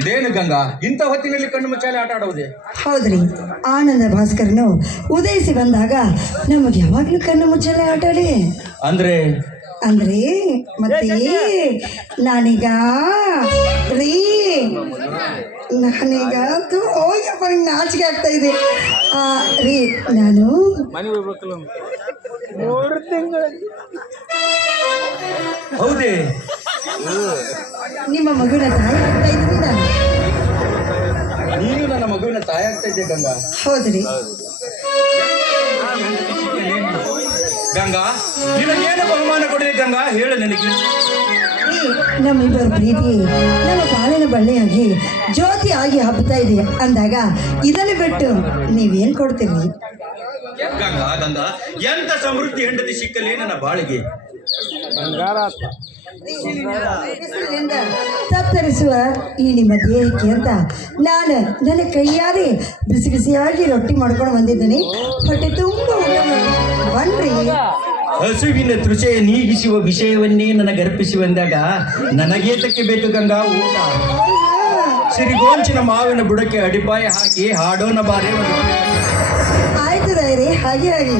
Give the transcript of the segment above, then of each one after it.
ಇದೇನು ಗಂಗಾ, ಇಂಥ ಹೊತ್ತಿನಲ್ಲಿ ಕಣ್ಣು ಮುಚ್ಚಾಲೆ ಆಟ ಆಡುವುದೇ? ಹೌದ್ರಿ, ಆನಂದ ಭಾಸ್ಕರನು ಉದಯಿಸಿ ಬಂದಾಗ ನಮಗೆ ಯಾವಾಗ್ಲೂ ಕಣ್ಣು ಮುಚ್ಚಾಲೆ ಆಟಾಡಿ ಅಂದ್ರೆ ಮತ್ತೆ ನಾನೀಗ ರೀ ಓಯಪ್ಪ ನಾಚಿಕೆ ಆಗ್ತಾ ಇದೆ ರೀ. ನಾನು ಹೌದೇ? ನಿಮ್ಮ ಮಗುವಿನ ತಾಯಿ ಆಗ್ತಾ ಇದ್ದೀನಿ ನಾನು. ನೀನು ನನ್ನ ಮಗುವಿನ ತಾಯಿ ಆಗ್ತಾ ಇದ್ದೆ ಗಂಗಾ? ಹೌದ್ರಿ. ಗಂಗಾ, ನಿನಗೇನು ಬಹುಮಾನ ಕೊಡಿದೆ ಗಂಗಾ, ಹೇಳು ನನಗೆ. ನಮ್ಮಿಬ್ಬರ ಪ್ರೀತಿ ನಮ್ಮ ಬಾಳಿನ ಬಳ್ಳಿಯಾಗಿ ಜ್ಯೋತಿ ಆಗಿ ಹಬ್ಬತಾ ಇದೆ ಅಂದಾಗ ಇದನ್ನು ಬಿಟ್ಟು ನೀವೇನ್ ಕೊಡ್ತೀರಿ? ಗಂಗಾ ಗಂಗಾ, ಎಂತ ಸಮೃದ್ಧಿ ಹೆಂಡತಿ ಸಿಕ್ಕಲೇ ನನ್ನ ಬಾಳಿಗೆ. ತತ್ತರಿಸುವ ಈ ನಿಮ್ಮ ದೇಹಕ್ಕೆ ಅಂತ ನಾನು ನನ್ನ ಕೈಯಾರೆ ಬಿಸಿ ಬಿಸಿಯಾಗಿ ರೊಟ್ಟಿ ಮಾಡ್ಕೊಂಡು ಬಂದಿದ್ದೀನಿ. ಹೊಟ್ಟೆ ತುಂಬ ಊಟ ಬನ್ರಿ. ಹಸುವಿನ ತೃಷೆ ನೀಗಿಸುವ ವಿಷಯವನ್ನೇ ನನಗರ್ಪಿಸುವಂದಾಗ ನನಗೇತಕ್ಕೆ ಬೇಕು ಗಂಗಾ ಊಟ? ಸಿರಿಗೋಂಚಿನ ಮಾವಿನ ಬುಡಕ್ಕೆ ಅಡಿಪಾಯ ಹಾಕಿ ಹಾಡೋಣ ಬಾರೇ. ಆಯ್ತು ರಾಯರೇ, ಹಾಗೆ ಹಾಗೆ.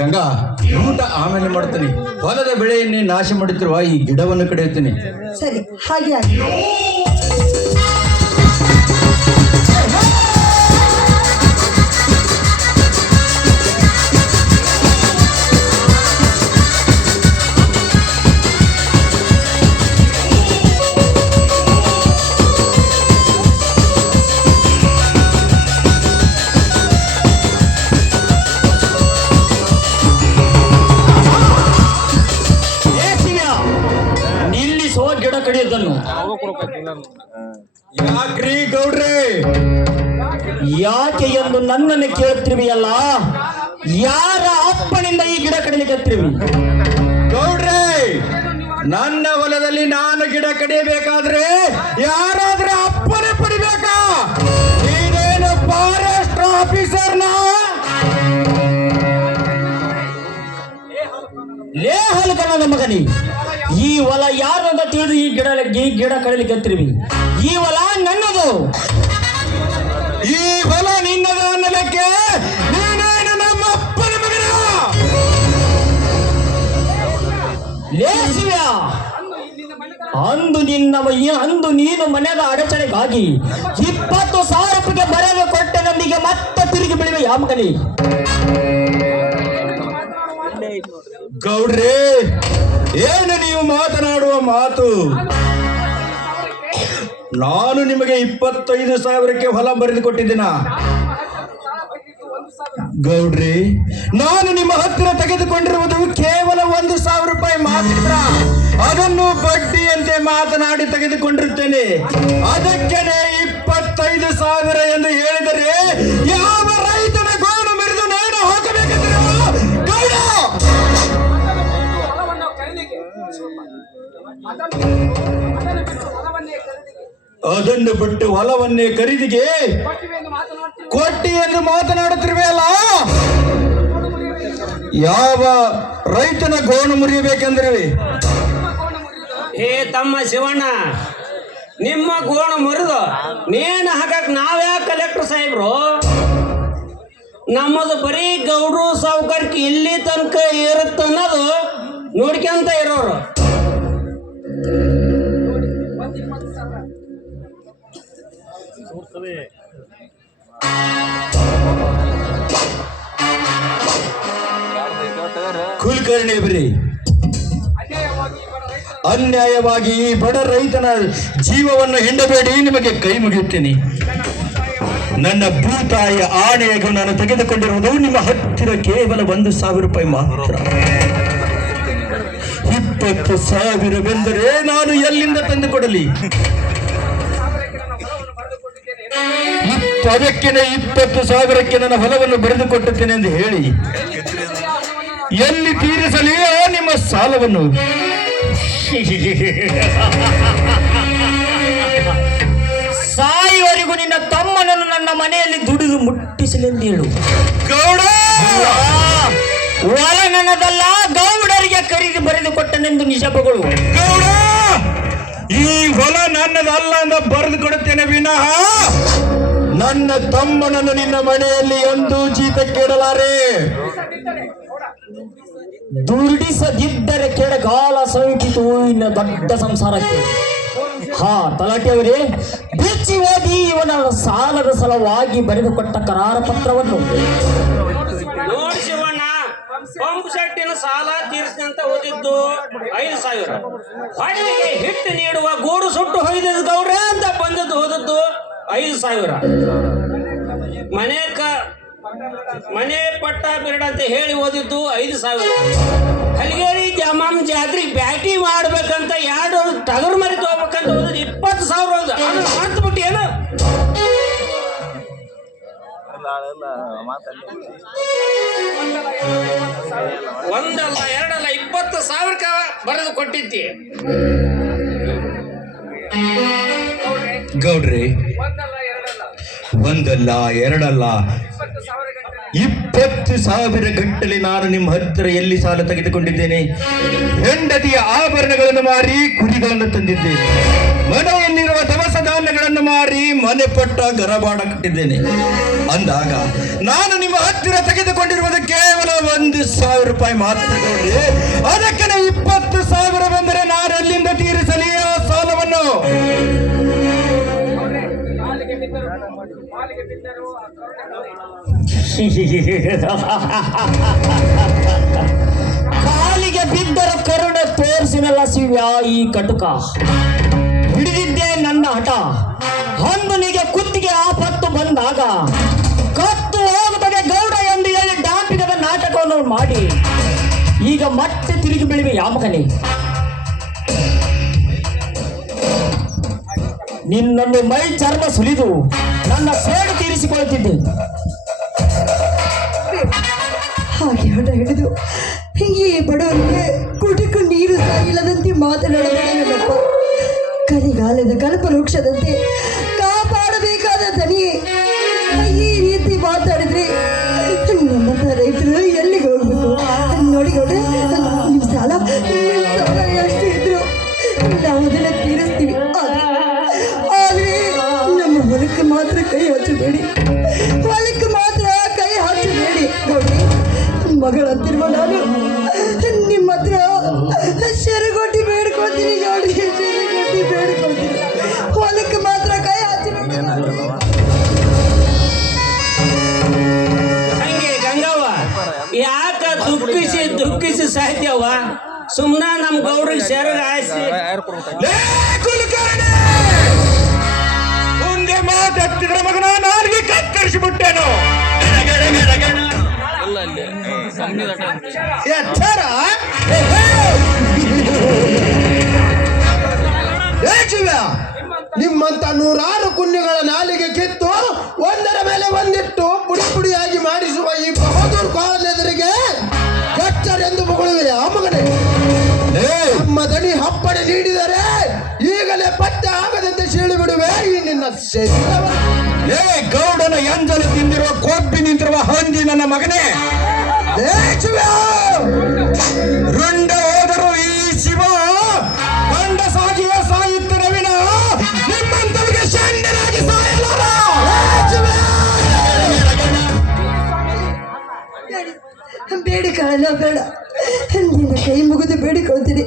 ಗಂಗಾ, ಊಟ ಆಮೇಲೆ ಮಾಡ್ತೀನಿ. ಹೊಲದ ಬೆಳೆಯನ್ನೇ ನಾಶ ಮಾಡುತ್ತಿರುವ ಈ ಗಿಡವನ್ನು ಕಡಿಯುತ್ತೀನಿ. ಸರಿ, ಹಾಗೆ ಆಗಲಿ. ನಿಲ್ಲಿಸುವ ಗಿಡ ಕಡಿಯೋದನ್ನು. ಯಾಕ್ರಿ ಗೌಡ್ರೆ? ಯಾಕೆ ಎಂದು ನನ್ನನ್ನು ಕೇಳುತ್ತಿರುವೆಯಲ್ಲ? ಯಾರ ಅಪ್ಪನಿಂದ ಈ ಗಿಡ ಕಡಿಲಿಕ್ಕತ್ತಿರುವಿ? ಗೌಡ್ರೆ, ನನ್ನ ಹೊಲದಲ್ಲಿ ನಾನು ಗಿಡ ಕಡಿಯಬೇಕಾದ್ರೆ ಯಾರಾದ್ರೂ ಅಪ್ಪನೇ ಪಡಿಬೇಕಾ? ಇದೇನು ಫಾರೆಸ್ಟ್ ಆಫೀಸರ್ನ? ಲೇ ಹಲ್ಕನದ ಮಗನಿ, ಈ ಹೊಲ ಯಾರು ಅಂತ ತಿಳಿದು ಈ ಗಿಡ ಕಡಿಲಿಕ್ಕೆ ಹತ್ತಿರುವಿ? ಈ ಹೊಲ ನನ್ನದು. ಈ ಹೊಲ ನಿನ್ನದು ಅನ್ನಲಕ್ಕೆ ನೀನೇನು ನಮ್ಮ ಅಪ್ಪನ ಮಗನ? ಲೇ ಶಿವ್ಯ, ಅಂದು ನೀನು ಮನೆಯ ಅಡಚಣೆಗಾಗಿ 20,000 ರೂಪಾಯಿಗೆ ಬರೆದು ಕೊಟ್ಟ ನಮಗೆ ಮತ್ತೆ ತಿರುಗಿ ಬೀಳುವೆ ಯಾ ಮಗನಿ? ಗೌಡ್ರೆ, ಏನು ನೀವು ಮಾತನಾಡುವ ಮಾತು? ನಾನು ನಿಮಗೆ 25,000ಕ್ಕೆ ಹೊಲ ಬರೆದು ಕೊಟ್ಟಿದ್ದೀನ. ಗೌಡ್ರೆ, ನಾನು ನಿಮ್ಮ ಹತ್ತಿರ ತೆಗೆದುಕೊಂಡಿರುವುದು ಕೇವಲ 1,000 ರೂಪಾಯಿ ಮಾತ್ರ. ಅದನ್ನು ಬಡ್ಡಿಯಂತೆ ಮಾತನಾಡಿ ತೆಗೆದುಕೊಂಡಿರುತ್ತೇನೆ. ಅದಕ್ಕೇನೆ 25,000 ಎಂದು ಹೇಳಿದರೆ ಯಾವ ರೈತನ ಗೋಣು ಮೆರೆದು ನೇಣು ಹಾಕಬೇಕಂದ್ರೆ ಗೌಡ? ಅದನ್ನು ಬಿಟ್ಟು ಹೊಲವನ್ನೇ ಖರೀದಿಗೆ ಕೊಟ್ಟಿ ಎಂದು ಮಾತನಾಡುತ್ತಿರುವೆಯಲ್ಲ, ಯಾವ ರೈತನ ಗೋಣು ಮುರಿಯಬೇಕೆಂದ್ರೆ? ಹೇ ತಮ್ಮ ಶಿವಣ್ಣ, ನಿಮ್ಮ ಗೋಣ ಮುರಿದು ನೇಣು ಹಾಕಕ್ ನಾವ್ಯಾಕೆ ಕಲೆಕ್ಟರ್ ಸಾಹೇಬ್ರು? ನಮ್ಮದು ಬರೀ ಗೌಡ್ರು ಸಾವುಕಾರಕ್ಕೆ ಇಲ್ಲಿ ತನಕ ಇರುತ್ತೆ ಅನ್ನೋದು ನೋಡ್ಕೊಂತ ಇರೋರು. ಕುಲಕರ್ಣಿ ಬರೀ ಅನ್ಯಾಯವಾಗಿ ಈ ಬಡ ರೈತನ ಜೀವವನ್ನು ಹಿಂಡಬೇಡಿ, ನಿಮಗೆ ಕೈ ಮುಗಿಯುತ್ತೇನೆ. ನನ್ನ ಭೂತಾಯಿಯ ಆಣೆಯನ್ನು ನಾನು ತೆಗೆದುಕೊಂಡಿರುವುದು ನಿಮ್ಮ ಹತ್ತಿರ ಕೇವಲ 1,000 ರೂಪಾಯಿ ಮಾತ್ರ. 20,000ವೆಂದರೆ ನಾನು ಎಲ್ಲಿಂದ ತಂದು ಕೊಡಲಿ? ಅದಕ್ಕೆ 20,000ಕ್ಕೆ ನನ್ನ ಹೊಲವನ್ನು ಬರೆದು ಕೊಟ್ಟುತ್ತೇನೆ ಎಂದು ಹೇಳಿ ಎಲ್ಲಿ ತೀರಿಸಲಿ ನಿಮ್ಮ ಸಾಲವನ್ನು? ಸಾಯುವವರೆಗೂ ನಿನ್ನ ತಮ್ಮನನ್ನು ನನ್ನ ಮನೆಯಲ್ಲಿ ದುಡಿದು ಮುಟ್ಟಿಸಲೆಂದು ಹೇಳು. ಗೌಡ, ಹೊಲ ನನ್ನದಲ್ಲ, ಗೌಡರಿಗೆ ಖರೀದಿ ಬರೆದು ಕೊಟ್ಟನೆಂದು ನಿಜಪಗಳು. ಗೌಡ, ಈ ಹೊಲ ನನ್ನದಲ್ಲ ಅಂತ ಬರೆದು ಕೊಡುತ್ತೇನೆ ವಿನಃ ನನ್ನ ತಮ್ಮನನ್ನು ನಿನ್ನ ಮನೆಯಲ್ಲಿ ಒಂದು ಜೀತಕ್ಕೆ ಇಡಲಾರೆ. ದುಡಿಸದಿದ್ದರೆ ಕೆಡಗಾಲ ಸಮೀಪಿತು ಇನ್ನ ದೊಡ್ಡ ಸಂಸಾರಕ್ಕೆ. ಹಾ ತಲಾಟಿಯವರೇ, ಬಿಚ್ಚಿ ಓದಿ ಇವನ ಸಾಲದ ಸಲುವಾಗಿ ಬರೆದುಕೊಟ್ಟ ಕರಾರ ಪತ್ರವನ್ನು. ನೋಡಿ ಶಿವಣ್ಣ, ಪಂಪ್ ಸೆಟ್ಟಿನ ಸಾಲ ತೀರಿಸಿದಂತ ಓದಿದ್ದು 5,000. ಹೊಡೆಗೆ ಹಿಟ್ಟು ನೀಡುವ ಗೂಡು ಸುಟ್ಟು ಹೊಯ್ದದ್ದು ಗೌಡ್ರೆ ಅಂತ ಬಂದದ್ದು ಹೋದದ್ದು 5,000. ಮನೆ ಪಟ್ಟ ಬಿರಡ ಅಂತ ಹೇಳಿ ಓದಿದ್ದು 5,000. ಹಲಗೇರಿ ಜಮಾಮ್ ಜಾತ್ರೆಗೆ ಬ್ಯಾಟಿ ಮಾಡ್ಬೇಕಂತ 2 ಟಗರ್ ಮರಿ ತಗೋಬೇಕಂತ ಓದಿದ್ದು 20,000. ಮಾಡ್ಬಿಟ್ಟು ಏನು ಒಂದಲ್ಲ ಎರಡಲ್ಲ 20,000ಕ್ಕೆ ಬರೆದು ಕೊಟ್ಟಿದ್ದಿ. ಗೌಡ್ರಿ, ಒಂದಲ್ಲ ಎರಡಲ್ಲ 20,000 ಗಟ್ಟಲೆ ನಾನು ನಿಮ್ಮ ಹತ್ತಿರ ಎಲ್ಲಿ ಸಾಲ ತೆಗೆದುಕೊಂಡಿದ್ದೇನೆ? ಹೆಂಡತಿಯ ಆಭರಣಗಳನ್ನು ಮಾರಿ ಕುರಿಗಳನ್ನು ತಂದಿದ್ದೇನೆ. ಮನೆಯಲ್ಲಿರುವ ದವಸ ಧಾನ್ಯಗಳನ್ನು ಮಾರಿ ಮನೆ ಪಟ್ಟ ಗರಬಾಡ ಕಟ್ಟಿದ್ದೇನೆ. ಅಂದಾಗ ನಾನು ನಿಮ್ಮ ಹತ್ತಿರ ತೆಗೆದುಕೊಂಡಿರುವುದಕ್ಕೆ ರೂಪಾಯಿ ಮಾತ್ರ ಗೌಡ್ರಿ. ಅದಕ್ಕೆ 20,000 ಬಂದರೆ ನಾನು ಎಲ್ಲಿಂದ ತೀರಿಸಲಿ ಆ ಸಾಲವನ್ನು? ಕಾಲಿಗೆ ಬಿದ್ದರೂ ಕರುಣೆ ತೋರಿಸಿನಲ್ಲ ಶಿವ್ಯ ಈ ಕಟುಕ. ಹಿಡಿದಿದ್ದೆ ನನ್ನ ಹಠ. ಹಂದನಿಗೆ ಕುತ್ತಿಗೆ ಆಪತ್ತು ಬಂದಾಗ ಕತ್ತು ಹೋಗುತ್ತದೆ ಗೌಡ ಎಂದು ಹೇಳಿ ಡಾಂಪಿಗದ ನಾಟಕವನ್ನು ಮಾಡಿ ಈಗ ಮತ್ತೆ ತಿರುಗಿ ಬೀಳಿವೆ ಯಾಮಕನೇ. ನಿನ್ನನ್ನು ಮೈ ಚರ್ಮ ಸುಲಿದು ನನ್ನ ಸೇಡು ತೀರಿಸಿಕೊಳ್ಳುತ್ತಿದ್ದೆ. ಹಾಗೆ ಹಠ ಹಿಡಿದು ಈ ಬಡವರಿಗೆ ಕುಟುಕು ನೀರು ಇಲ್ಲದಂತೆ ಮಾತನಾಡಬೇಕಪ್ಪ. ಕಲಿಗಾಲದ ಕಲ್ಪವೃಕ್ಷದಂತೆ ಕಾಪಾಡಬೇಕಾದ ದನಿಯೇ ಈ ರೀತಿ ಮಾತಾಡಿದ್ರೆ ನಮ್ಮಂತ ರೈತರು ಎಲ್ಲಿಗೆ ಹೋಗ್ಬೇಕು? ನೋಡಿ ಗೌಡ್ರೆ, ನಿಮ್ಮ ಸಾಲ ಎಷ್ಟು ಇದ್ರು ನಾವು ಅದನ್ನ ತೀರಿಸ್ತೀವಿ. ಆದ್ರೆ ನಮ್ಮ ಹೊಲಕ್ಕೆ ಮಾತ್ರ ಕೈ ಹಚ್ಚಬೇಡಿ, ಹೊಲಕ್ಕೆ ಮಾತ್ರ ಕೈ ಹಚ್ಚಬೇಡಿ ಗೌಡ್ರಿ. ಮಗಳಂತಿರುವ ನಾನು ನಿಮ್ಮ ಹತ್ರ ಶರಗೊಟ್ಟಿ ಬೇಡ್ಕೊಳ್ತೀನಿ ಗೌಡ್ರಿ, ಶರಗೊಟ್ಟಿ ಬೇಡ್ಕೊಳ್ತೀನಿ. ಹೊಲಕ್ಕೆ ಮಾತ್ರ ಕೈ ಹಚ್ಚಬೇಡಿ. ಹಂಗೆ ಗಂಗವ್ವ ಯಾಕ ದುಃಖಿಸಿ ಸಾಯ್ತೇವ? ಸುಮ್ನ ನಮ್ ಗೌಡ್ರಿಗೆ ಶರಗ ಆಯ್ಸಿ ಮುಂದೆ ಮಾತಾಡ್ತಿದ್ರೆ ಮಗನ ನಾಲ್ಗೆ ಕತ್ತರಿಸಿಬಿಟ್ಟೇನು. ಎಚ್ಚರ ನಿಮ್ಮಂತ 100 ಕುನ್ಯಗಳ ನಾಲಿಗೆ ಕಿತ್ತು ಒಂದರ ಮೇಲೆ ಒಂದಿಟ್ಟು ಪುಡಿ ಪುಡಿಯಾಗಿ ಮಾಡಿಸುವ ಈ ಬಹದ್ದೂರ್ ಕಾಲೆದುರಿಗೆ ಗಚ್ಚರೆಂದು ಮಗುಳುವೆ ಆ ಮಗನೇ. ನಮ್ಮ ದನಿ ಹಪ್ಪಡೆ ನೀಡಿದರೆ ಈಗಲೇ ಪತ್ತೆ ಆಗದಂತೆ ಸೀಳಿ ಬಿಡುವೆ ಈ ನಿನ್ನ ಏ ಗೌಡನ ಎಂಜಲು ತಿಂದಿರುವ ಕೊಬ್ಬಿ ನಿಂತಿರುವ ಹಂದಿ ನನ್ನ ಮಗನೇ. ರುಂಡ ಹೋದರೂ ಈ ಶಿವ ಕಂಡ ಸಾಗಿಯ ಸಾಯುತ್ತನೆ ವಿನ ನಿಮ್ಮಂತವರಿಗೆ ಶಂಡನಾಗಿ ಸಾಯಲಾರ. ಬೇಡಿಕೊಳ್ಳಲ್ಲ ಬೇಡ, ನಿನ್ನ ಕೈ ಮುಗಿದು ಬೇಡಿಕೊಳ್ತೀನಿ.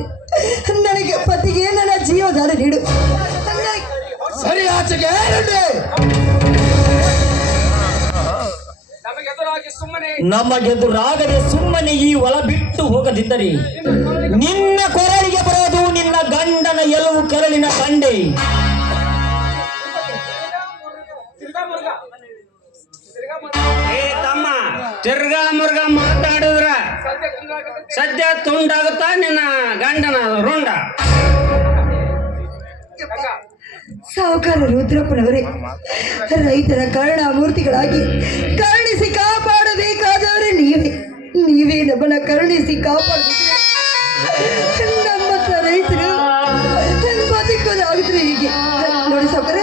ನನಗೆ ಪತಿಗೆ ನನ್ನ ಜೀವದಾನ ನೀಡು. ಸರಿ ಆಚೆಗೆ ನಮಗೆದುರಾಗದೆ ಸುಮ್ಮನೆ ಈ ಹೊಲ ಬಿಟ್ಟು ಹೋಗದಿದ್ದರೆ ನಿನ್ನ ಕೊರಳಿಗೆ ಬರೋದು ನಿನ್ನ ಗಂಡನ ಎಲುವು ಕರಳಿನ ಬಂಡೆ. ಏ ತಮ್ಮ, ತಿರ್ಗಾ ಮುರ್ಗ ಮಾತಾಡಿದ್ರ ಸದ್ಯ ತುಂಡಾಗುತ್ತಾ ನಿನ್ನ ಗಂಡನ ರುಂಡ. ಸಾಹುಕಾರ ರುದ್ರಪ್ಪನವರೇ, ರೈತರ ಕರುಣಾಮೂರ್ತಿಗಳಾಗಿ ಕರುಣಿಸಿ ಕಾಪಾಡಬೇಕಾದವರೇ ನೀವೇ ನಮ್ಮನ್ನ ಕರುಣಿಸಿ ಕಾಪಾಡಿದ್ರೆ ನಮ್ಮಂತ ರೈತರು ಬದುಕೋದಾಗಿದ್ರೆ ಹೀಗೆ. ನೋಡಿ ಸಾಹುಕಾರ,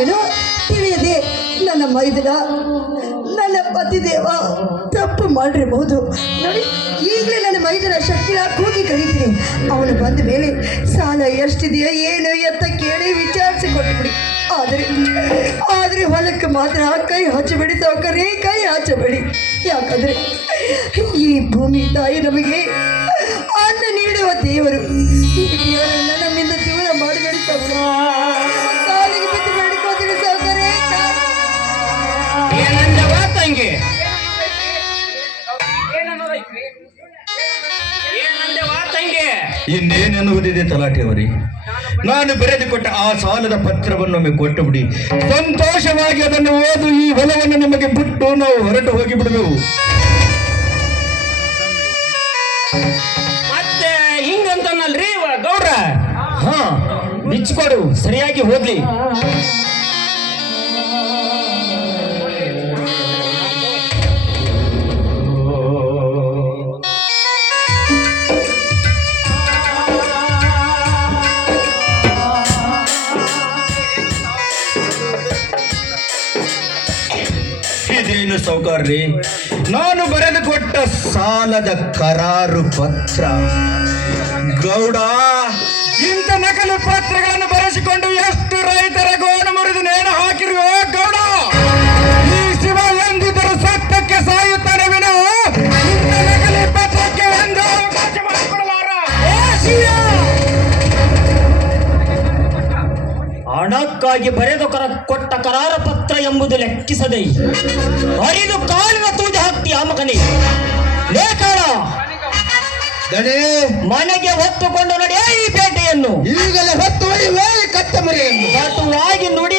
ಏನೋ ತಿಳಿಯದೆ ನನ್ನ ಮೈದನ ನನ್ನ ಪತಿದೇವ ತಪ್ಪು ಮಾಡಿರಬಹುದು. ನೋಡಿ, ಈಗಲೇ ನನ್ನ ಮೈದನ ಶಕ್ತಿನ ಕೂಗಿ ಕರೀತೀನಿ. ಅವನು ಬಂದ ಮೇಲೆ ಸಾಲ ಎಷ್ಟಿದೆಯೋ ಏನು ಎತ್ತ ಕೇಳಿ ವಿಚಾರಿಸಿ ಕೊಟ್ಟುಬಿಡಿ. ಆದರೆ ಹೊಲಕ್ಕೆ ಮಾತ್ರ ಕೈ ಹಚ್ಚಬೇಡಿ ಸಾವುಕಾರೇ, ಕೈ ಹಚ್ಚಬೇಡಿ. ಯಾಕಂದ್ರೆ ಈ ಭೂಮಿ ತಾಯಿ ನಮಗೆ ಅನ್ನ ನೀಡುವ ದೇವರು. ಈ ದೇವರನ್ನ ನಮ್ಮಿಂದ ದೂರ ಮಾಡಬೇಡಿ ಸಾವುಕಾರ. ಕಾಲಿಗೆ ಬಿದ್ದು ಬೇಡಿಕೋತೀನಿ ಸಾವುಕಾರೇ. ಏನಂದವ ತಂಗಿ? ಏನಂದವ ತಂಗಿ? ಇನ್ನೇನೆನ್ನುವುದಿದೆ ತಲಾಟೆಯವರಿ? ನಾನು ಬರೆದುಕೊಟ್ಟ ಆ ಸಾಲದ ಪತ್ರವನ್ನೊಮ್ಮೆ ಕೊಟ್ಟು ಬಿಡಿ. ಸಂತೋಷವಾಗಿ ಅದನ್ನು ಓದು ಈ ಹೊಲವನ್ನು ನಿಮಗೆ ಬಿಟ್ಟು ನಾವು ಹೊರಟು ಹೋಗಿ ಬಿಡುವೆವು. ಮತ್ತೆ ಹಿಂಗಂತನಲ್ರಿ ಗೌಡ್ರ? ಹಾ, ಬಿಚ್ಚಿಕೊಡು, ಸರಿಯಾಗಿ ಹೋಗ್ಲಿ. ಇದೇನು ಸೌಕರ್ಯ? ನಾನು ಬರೆದುಕೊಟ್ಟ ಸಾಲದ ಕರಾರು ಪತ್ರ. ಗೌಡ, ಇಂಥ ನಕಲು ಪತ್ರಗಳನ್ನು ಬರೆಸಿಕೊಂಡು ಎಷ್ಟು ರೈತರ ಗೋಣು ಮುರಿದು ನೇಣು ಹಾಕಿರುವೋ ಗೌಡ. ಈ ಶಿವ ಎಂದಿದ್ದರೂ ಸತ್ಯಕ್ಕೆ ಸಾಯುತ್ತಾನೆ ವಿನ ಇಂಥ ನಕಲು ನಿನಗಾಗಿ ಬರೆದು ಕೊಟ್ಟ ಕರಾರ ಪತ್ರ ಎಂಬುದು ಲೆಕ್ಕಿಸದೆ ಹರಿದು ಕಾಲಿನ ತೂಜಿ ಹಾಕ್ತಿ ಆ ಮಗನೇ. ಲೇಖನ ದಣೆ ಮನೆಗೆ ಹೊತ್ತುಕೊಂಡು ನಡೆಯ ಈ ಪೇಟೆಯನ್ನು. ಈಗಲೇ ಹೊತ್ತು ಒಯ್ಯುವೆ ಈ ಕತ್ತ ಮರಿಯನ್ನು. ಕಟುವಾಗಿ ನುಡಿ